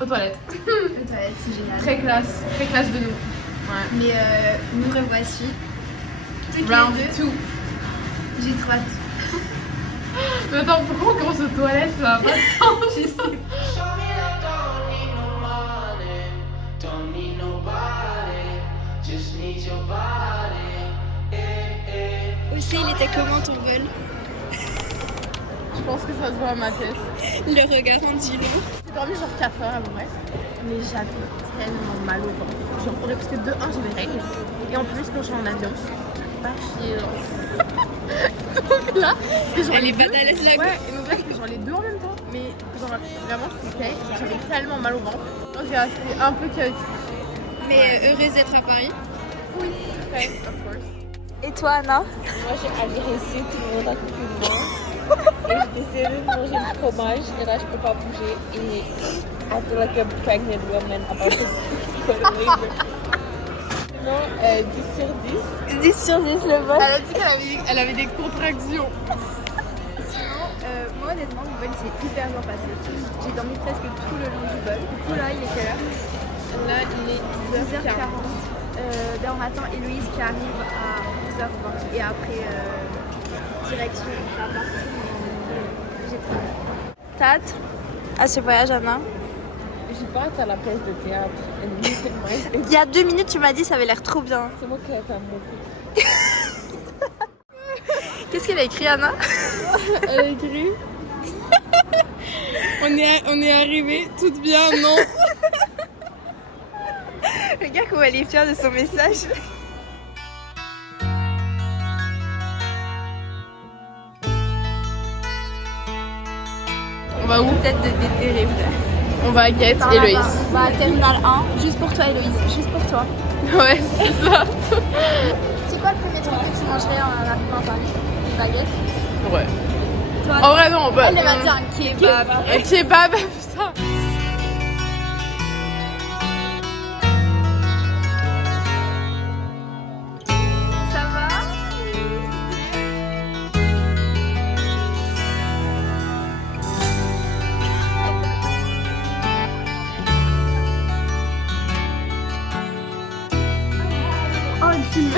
Aux toilettes. Aux toilettes, c'est génial. Très classe de nous. Ouais. Mais nous revoici. Toutes Round les deux. 2. J'ai trop hâte. Mais attends, pourquoi on commence aux toilettes? Ça va pas de sens. Je sais. Aussi, il était comment ton vol? Je pense que ça se voit à ma tête. Le regard en dit long. J'ai dormi genre 4 heures à peu près. Mais j'avais tellement mal au ventre. Genre, parce que de 1, j'ai des règles. Et en plus, quand je suis en avion, pas chier. Donc là, c'était genre. Elle est pas à l'aise là. Ouais, et donc là, c'était genre les deux en même temps. Mais genre, vraiment, c'était. J'avais tellement mal au ventre. Donc, c'était un peu chaotique. Mais heureuse d'être à Paris. Oui, très, of course. Et toi, Anna? Moi j'ai agressé tout le monde à côté de moi et j'ai décidé de manger le fromage et là je peux pas bouger et I feel like a pregnant woman about to go to labor. Sinon 10 sur 10. 10 sur 10 le vol. Elle a dit qu'elle avait des contractions. Moi honnêtement le vol s'est hyper bien passé. J'ai dormi presque tout le long du vol. Du coup là il est quelle heure? Là, il est 10h40. On attend Héloïse qui arrive à 11h20 et après direction la partie. J'ai trop hâte. T'as hâte à ce voyage, Anna? J'ai pas hâte à la pièce de théâtre. Il y a 2 minutes, tu m'as dit ça avait l'air trop bien. C'est moi qui ai fait un mauvais. Qu'est-ce qu'elle a écrit, Anna? Elle a écrit. on est arrivé, tout bien, non? Regarde comment elle est fière de son message. On va où? Tête de terrible. On va à Guette, Par là-bas. Héloïse. On va à Terminal 1, juste pour toi Héloïse, juste pour toi. Ouais, c'est ça. C'est quoi le premier truc que tu mangerais en arrivant à Paris? Une baguette? Ouais. Toi, En vrai, non, on peut. elle m'a dit un kebab. Un kebab, putain. Ça va? Oh, le film.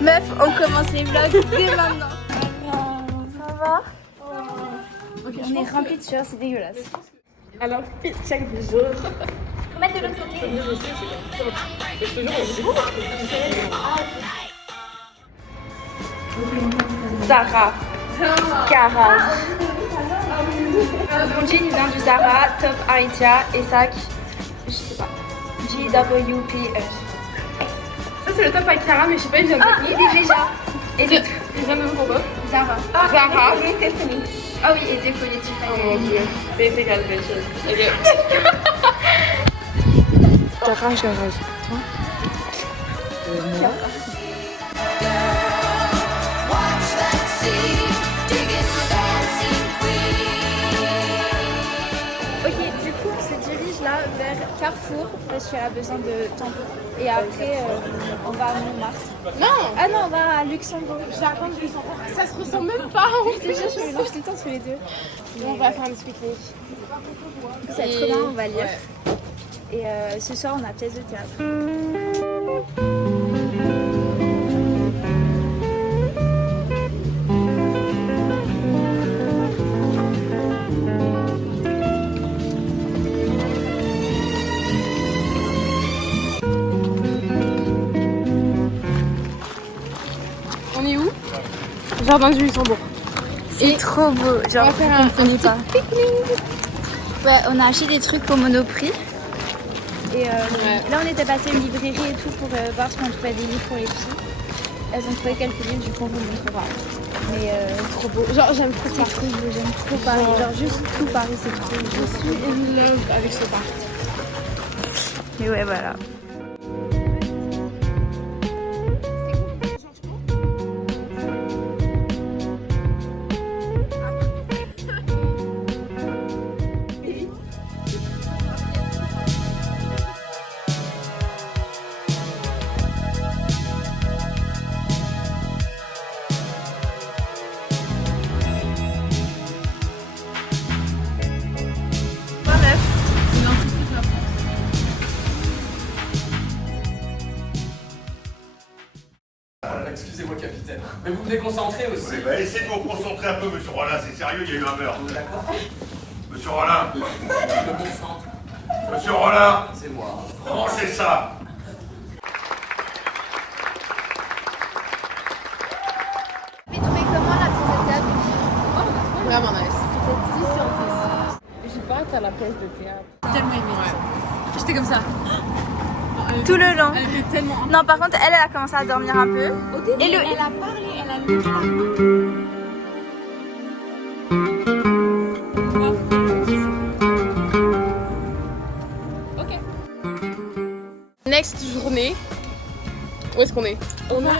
Meuf, on commence les vlogs dès maintenant. Ça va? On est rempli de sueur, c'est dégueulasse. Alors, chaque jour. Mettre de l'autre côté. Zara. Garage. Mon jean vient du Zara, top Aritia et sac, je sais pas, GWPS. Ça, c'est le top avec Cara, mais je sais pas, il vient de Ah, il est déjà. Et de Il vient de où pour toi? Zara. Zara. et Tiffany. Ah oui, et décollé Oh mon dieu. C'est égal, belle chose. Ok. Garage. Ok, du coup, on se dirige là vers Carrefour parce qu'elle a besoin de tampons. Et après, on va à Montmartre. Non! Ah non, on va à Luxembourg. J'attends que Luxembourg. Ça se ressemble même pas. Déjà, je mélange tout le temps sur les deux. On va faire un pique-nique. Ça va être trop bien, on va lire. Et ce soir, on a pièce de théâtre. On est où? Jardin du Luxembourg. C'est trop beau, On genre va faire un comprenez petit pas. pique-nique. Ouais, on a acheté des trucs au Monoprix. Et là, on était passé à une librairie et tout pour voir si on trouvait des livres pour les filles. Elles ont trouvé quelques livres, du coup, on vous montrera. Mais trop beau. Genre, j'aime trop Paris. C'est trop beau, j'aime trop Paris. Genre, juste tout Paris, c'est trop beau. Je suis in love avec ce parc. Et ouais, voilà. scène. Mais vous me déconcentrez aussi. Oui, bah, essayez de vous concentrer un peu, monsieur Rollin, c'est sérieux, il y a eu un meurtre. D'accord. Monsieur Rollin, Je me concentre. monsieur Rollin, C'est moi. branchez ça. Mais trouvez comment la pièce de théâtre? Vraiment nice. C'était 10 sur 10. J'ai pas hâte à la pièce de théâtre. Tellement aimé. J'étais comme ça. Tout le long. Elle était tellement. Non, par contre, elle a commencé à dormir un peu. Et le... Elle a parlé, elle a levé la main. Next journée. Où est-ce qu'on est?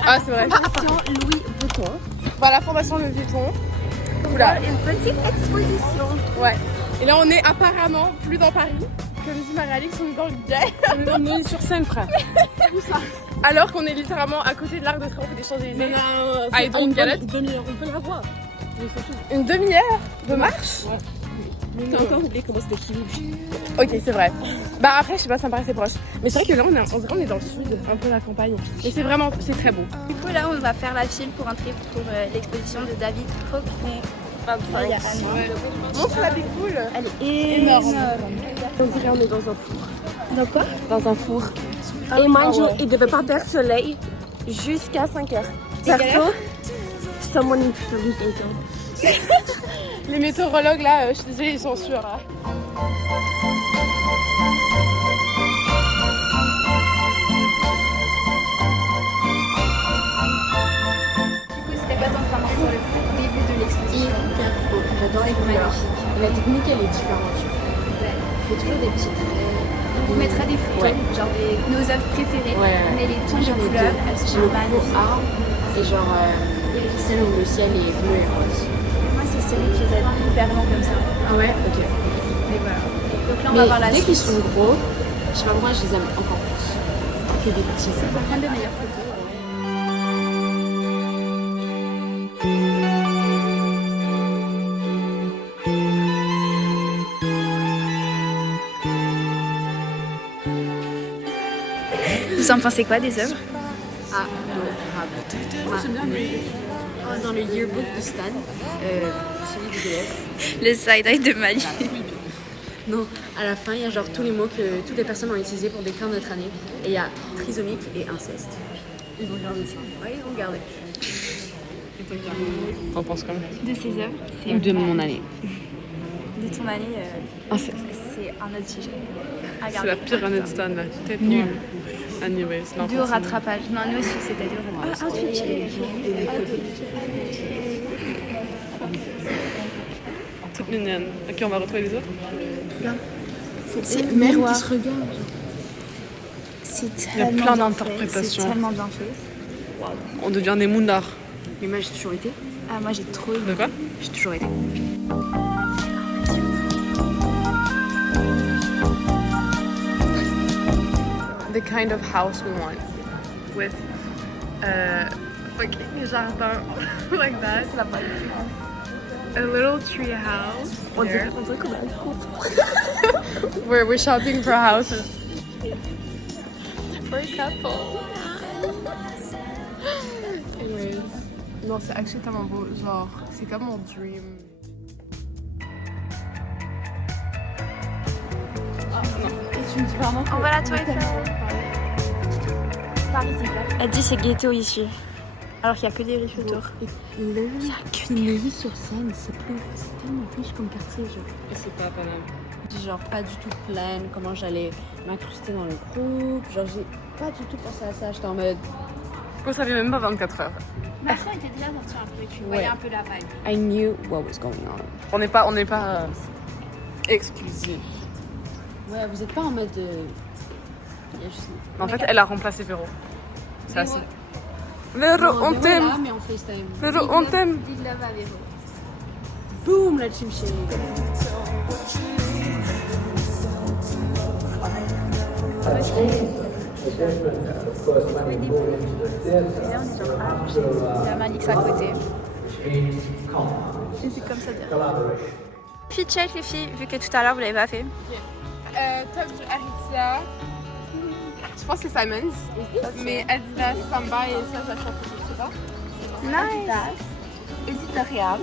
Ah, c'est vrai. Fondation Louis Vuitton. Voilà, Fondation Louis Vuitton. Oula. Une petite exposition. Ouais. Et là, on est apparemment plus dans Paris. Comme dit Marie-Alix, on est dans le gay. On est sur scène, frère. Alors qu'on est littéralement à côté de l'Arc de Triomphe et des Champs-Élysées. I don't get it. On peut la voir. Mais c'est tout. Une demi-heure de marche? T'as encore oublié comment c'était chimique. Ok, c'est vrai. Bah après, je sais pas, ça me paraissait proche. Mais c'est vrai que là, on dirait qu'on est dans le sud, un peu la campagne. Mais c'est vraiment, c'est très beau. Du coup, là, on va faire la file pour entrer pour l'exposition de David Hockney. Montre la big boule. Elle est énorme. On dirait on est dans un four. Dans quoi? Dans un four. Et il devait pas faire soleil jusqu'à 5h. Perso, someone needs to lose their job. Les météorologues là, je suis désolée, ils sont sûrs. Hein. C'était quoi ton point sur le début de l'exposition? Hyper beau, j'adore les couleurs. Et la technique elle est différente. Il fait toujours des petits traits. On vous mettra des photos, Ouais. genre nos œuvres préférées. Ouais. Mais les tons J'en de ai couleurs, deux. elles J'ai sont le magnifiques. pro arbre et genre celle où le ciel est bleu et rose. Moi, c'est celui qui est hyper long comme ça. Ah ouais, ok. Mais voilà. Donc là, on va voir la Mais dès qu'ils suite. sont gros, je sais pas moi, je les aime encore plus que des petits. C'est plein de meilleures photos. Vous en pensez quoi des œuvres? Ah, dans le yearbook du stade, celui des élèves. Le side-eye de Mali. Non, à la fin, il y a genre tous les mots que toutes les personnes ont utilisés pour décrire notre année. Et il y a trisomique et inceste. Ils ont regardé ça. Oui, ils ont regardé. On pense comme De ces œuvres, c'est Ou de mon année. de ton année, c'est c'est un autre sujet. À la regarder. pire année de Stan là. Peut-être Nul. Anyways, non. Deux au rattrapage. Non, nous aussi, c'était deux au rattrapage. Toute mignonne. Ok, on va retrouver les autres. C'est Même miroir. qui se regardent. C'est Il y a tellement plein bien d'interprétations. fait, c'est tellement bien fait. On devient des moundards. Mais moi, j'ai toujours été. Ah, moi, j'ai trop aimé. De quoi? J'ai toujours été. The kind of house we want. With fucking jardin like that. A little tree house. There. Where we're shopping for houses. For a couple. Anyways. Non, c'est actually tellement beau. Genre, c'est comme mon dream. On va à la Tour Eiffel. Elle dit c'est ghetto ici. Alors qu'il n'y a que des riches autour. Il y a que Neuilly-sur-Seine, c'est tellement riche comme quartier, genre. C'est pas mal. J'ai genre pas du tout pleine, comment j'allais m'incruster dans le groupe, genre j'ai pas du tout pensé à ça, j'étais en mode Moi, ça fait même pas 24 heures. Macron était déjà sorti un peu et tu voyais un peu la vibe. I knew what was going on. On n'est pas exclusif. Ouais, vous êtes pas en mode il y a juste... En fait, elle a remplacé Véro. C'est assez. Non, Véro, on mais t'aime. voilà, mais on FaceTime. Véro, on t'aime. Big love à Véro. Boum, la team chérie. Il y a Manix à côté. Et c'est comme ça dire. Fit check les filles, vu que tout à l'heure vous l'avez pas fait. Top du Aritzia. Je pense que c'est Simons. Mais Adidas, Samba et ça, j'achète. Je sais pas. Nice. Éditorial.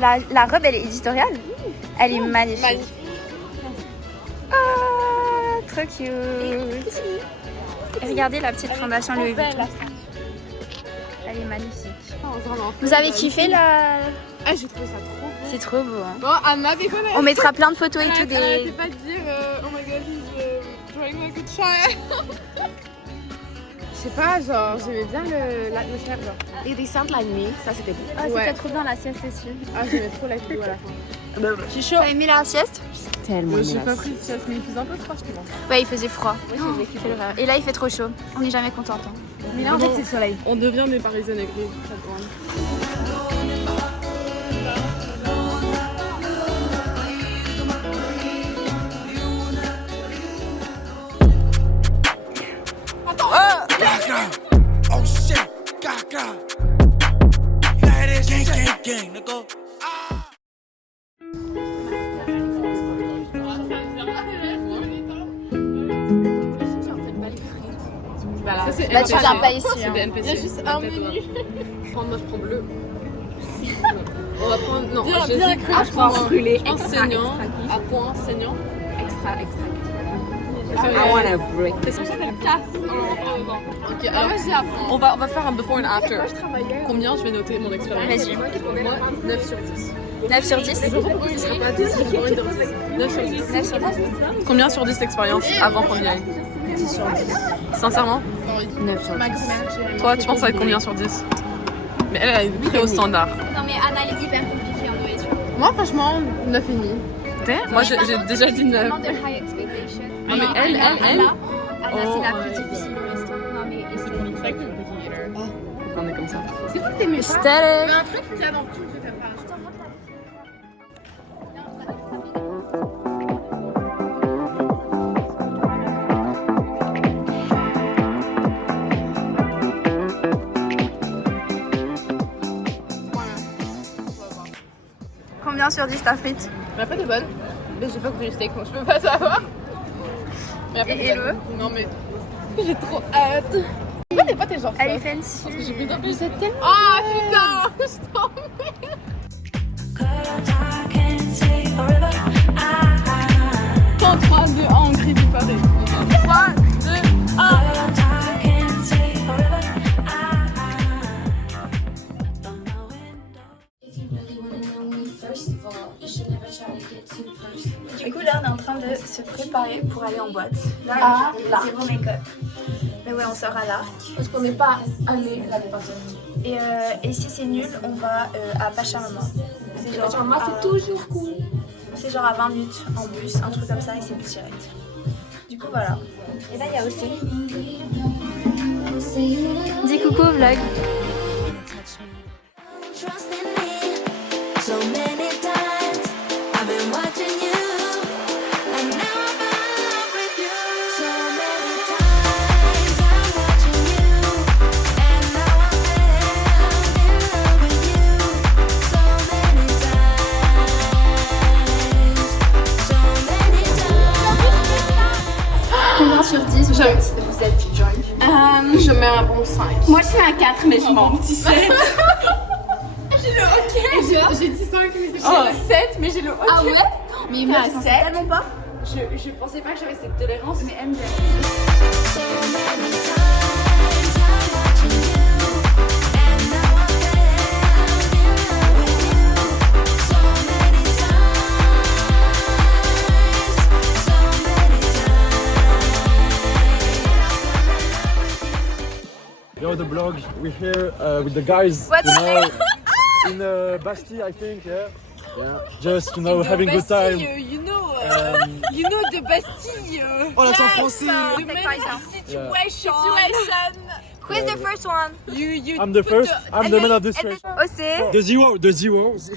La robe, elle est éditoriale. Elle est magnifique. Ah, trop cute. Et regardez la petite fondation Louis Vuitton. Elle est magnifique. Vous avez kiffé la... Ah, j'ai trouvé ça trop beau. C'est trop beau. Hein. Bon, Anna déconne. On mettra plein de photos et tout Arrêtez des... pas de dire oh my god, he's drawing like a child. Je sais pas, genre, j'aimais bien l'atmosphère, genre. Et des saintes la nuit, ça c'était beau. Ah, c'était trop bien la sieste aussi. Ah, j'aimais trop la vidéo à la fin. Je suis chaud. T'as aimé la sieste? Tellement. J'ai pas pris de sieste, mais il faisait un peu froid, je trouve. Ouais, il faisait froid. Et là, il fait trop chaud. On n'est jamais contente. Hein. Mais là, en fait, c'est le soleil. On devient des Parisiennes avec les Oh shit, gaga. That is gang, nigga. Voilà. Là, tu viens pas ici. C'est Hein. des NPC. Il y a juste un menu. Moi, je prends bleu. On va prendre. Non, à point brûlé. Enseignant. À point enseignant. Extra. I want a break. C'est ça, elle casse. Ok, alors vas-y, apprends. On va faire un before and after. Combien je vais noter mon expérience? Vas-y. Moi, 9 sur 10. 9 sur 10. Ce sera pas 10, je vais prendre 9 sur 10. 9 sur 10. Combien sur 10 d'expérience avant qu'on y aille? 10 sur 10. Sincèrement? 9 sur 10. Toi, tu penses que ça va être combien sur 10? Mais elle est très au standard. Non, mais Anna, elle est hyper compliquée en nourriture. Moi, franchement, 9,5. Moi, j'ai déjà dit 9. Vraiment de high expectation. Ah, mais elle. Anna, c'est la plus difficile au resto. Non, mais On est comme ça. c'est quoi que t'aimais pas? Mais un truc qu'il y a dans tout que t'aimes pas. Combien sur 10 ta frite? Mais après, t'es bonne. Mais j'ai pas goûté le steak, donc je peux pas savoir. Mais après, Et le? Non, mais j'ai trop hâte. Pourquoi des fois t'es genre Elle est soft? fancy. Parce que j'ai plus d'un plus c'est tellement. Ah putain, je t'emmerde. 3, 2, 1, on crie du pareil. 3, 2, 1. Du coup, là, on est en train de se préparer pour aller en boîte. Là, zéro make-up. Mais ouais, on sort à l'arc. Parce qu'on n'est pas allé l'année passée. Et si c'est nul, on va à Pachamama. C'est genre, C'est toujours cool. c'est genre à 20 minutes en bus, un truc comme ça, et c'est plus direct. Du coup, voilà. Et là, il y a aussi. Dis coucou au vlog. Combien sur 10 vous êtes drunk? Je mets un bon 5. Moi, je suis un 4, mais je mens. Petit 7. J'ai dit 5, mais c'est le 7, mais j'ai le OK. Ah ouais? Mais moi, je pensais tellement pas. Je pensais pas que j'avais cette tolérance. Mais MJ. Yo, the blog. We're here with the guys. What? You know, in Bastille, I think. Yeah. Just having good time. You know the Bastille. Oh, l'accent français. The main situation. Who is the first one? I'm the first. I'm the man of the street. OC. The zeros.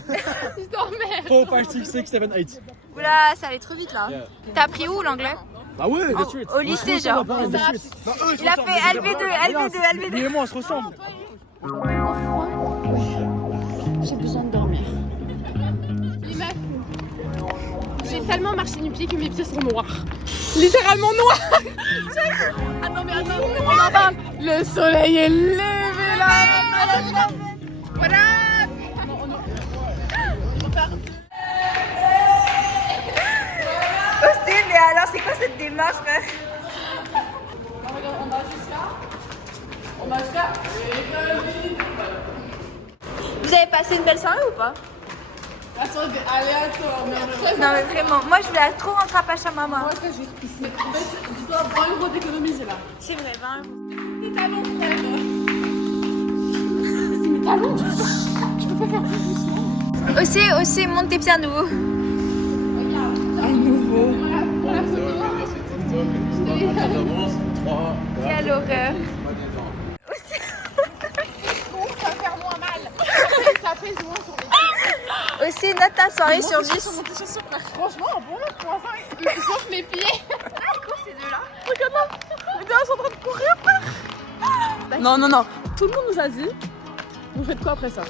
4, 5, 6, 7, 8. Oula, ça allait trop vite là. Yeah. T'as appris où l'anglais? Ah ouais, the street. Au lycée, genre. Bah, eux, Il a fait LV2. Lui et moi, on se ressemble. J'ai besoin de dormir. Les meufs, j'ai tellement marché du pied que mes pieds sont noirs. Littéralement noirs. Attends, mais attends, on en parle. Le soleil est levé là. marche, frère. Vous avez passé une belle soirée ou pas? La soirée aléatoire, merde. Non mais vraiment, moi je voulais trop rentrer à Pachamama. Moi, je fais juste pisser. En fait, tu dois 20 euros d'économiser là. C'est vrai, 20 €. Tes talons, frère. C'est mes talons, je peux pas faire plus doucement. Aussi, monte tes pieds à nouveau. À nouveau. Pour la photo. Quelle horreur. Ça va faire moins mal. Ça pèse moins sur les pieds. Aussi, note ta soirée sur 10. Franchement, bon, pour l'instant, sauf mes pieds. Ces deux-là. Regarde là. Les deux sont en train de courir, frère. Non. Tout le monde nous a dit, vous faites quoi après ça?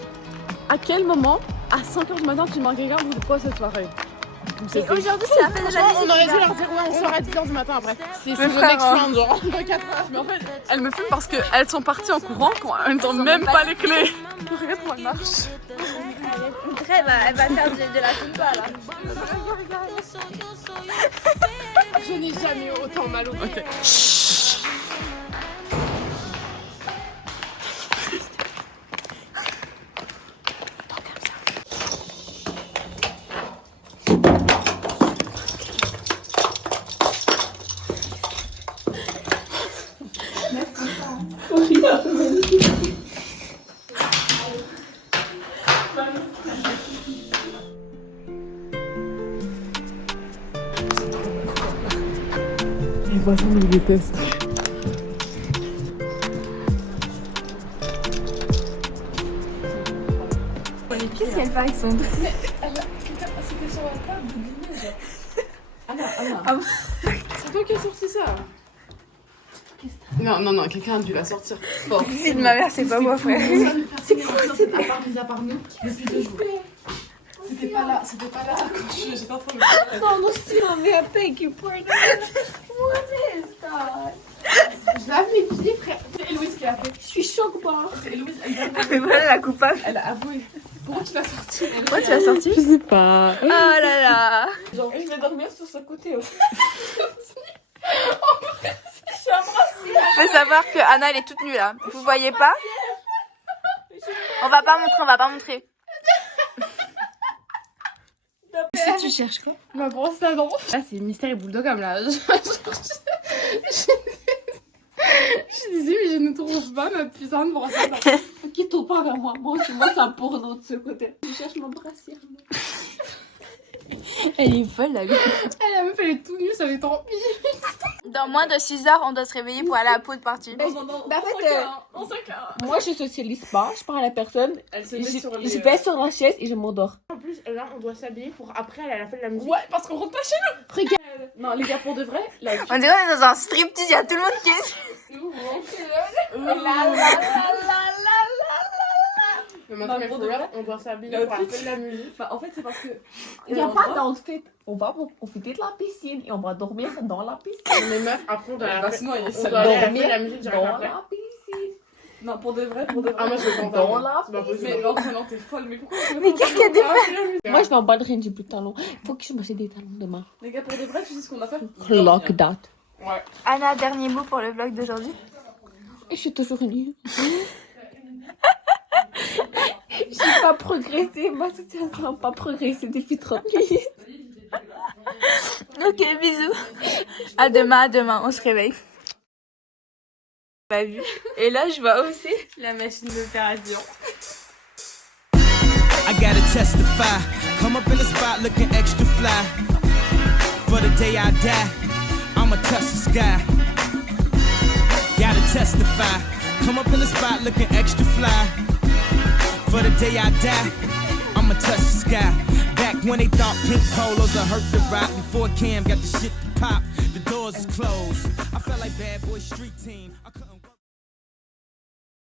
À quel moment, à 5h du matin, tu demandes quelqu'un, vous faites quoi cette soirée? Et aujourd'hui, c'est la fête de la musique. On aurait dû leur dire, ouais, on sort à 10h du matin après. C'est le frère, next round, genre, dans 4 heures. Mais en fait, elles me filment parce qu'elles sont parties en courant quand elles n'ont même pas les clés. Regarde comment elles marchent. Elle va faire de la zumba là. Je n'ai jamais eu autant mal au pied. Les voisins me détestent. Qu'est-ce qu'elle fait avec son dos? C'était sur la table du dîner, genre. Anna. C'est toi qui as sorti ça? Non, quelqu'un a dû la sortir. Bon. C'est de ma mère, c'est pas moi, frère. C'est quoi? C'est à part nous depuis 2 jours. C'était pas là quand j'étais en train de me faire. No, still, me I beg you for it. What is that? Je lave mes pieds, frère. C'est Héloïse qui l'a fait. Je suis choquée. C'est Héloïse, elle vient de Mais voilà la coupable. Elle a avoué. Pourquoi tu l'as sorti? Pourquoi tu l'as sorti? Je sais pas. Oh là là. Genre, je vais dormir sur ce côté aussi. Je veux savoir que Anna elle est toute nue là. Vous voyez pas? On va pas montrer. Si tu cherches quoi? Ma brosse à dents. Là, c'est Mystère et Bulldog là. Je disais, mais je ne trouve pas ma putain de brosse à dents. Quitte pas vers moi. Moi aussi, moi, c'est un porno de ce côté. Je cherche ma brassière. Elle est folle la vie. Elle a même fait les tout nus, ça fait 30 minutes. Dans moins de 6 heures, on doit se réveiller pour aller à la pool party. Bah, en fait, moi, je socialise pas. Je parle à la personne. Elle se met sur les... Je vais sur la chaise et je m'endors. En plus, là, on doit s'habiller pour après aller à la fête de la musique. Ouais, parce qu'on rentre pas chez nous. Regarde. Non, les gars, pour de vrai, là. On dirait qu'on est dans un striptease, il y a tout le monde qui est... Mais maintenant, on doit s'habiller pour la fête de la musique. Bah, en fait, c'est parce que... Il n'y a pas d'outfit. On va profiter de la piscine et on va dormir dans la piscine. Les meufs, après, on doit aller dormir la musique dans la piscine. Non, pour de vrai. Ah, moi, je vais pas dans la piscine. Mais l'entraînement, t'es folle. Mais pourquoi Mais qu'est-ce qu'il y a des Moi, je vais en bas de rien, j'ai plus de talons. Il faut que je m'achète des talons demain. Les gars, pour de vrai, tu sais ce qu'on va faire? Lock that. Ouais. Anna, dernier mot pour le vlog d'aujourd'hui. Et je suis toujours nue. J'ai pas progressé, ma situation n'a pas progressé depuis 30 minutes. Ok, bisous. À demain, on se réveille. Pas vu. Et là, je vois aussi la machine d'opération. I gotta testify. Come up in the spot looking extra fly. For the day I die, I'ma touch the sky. Gotta testify. Come up in the spot looking extra fly. For the day I die, I'ma touch the sky. Back when they thought pink polos would hurt the rock. Before Cam got the shit to pop, the doors is closed. I felt like Bad Boy Street Team.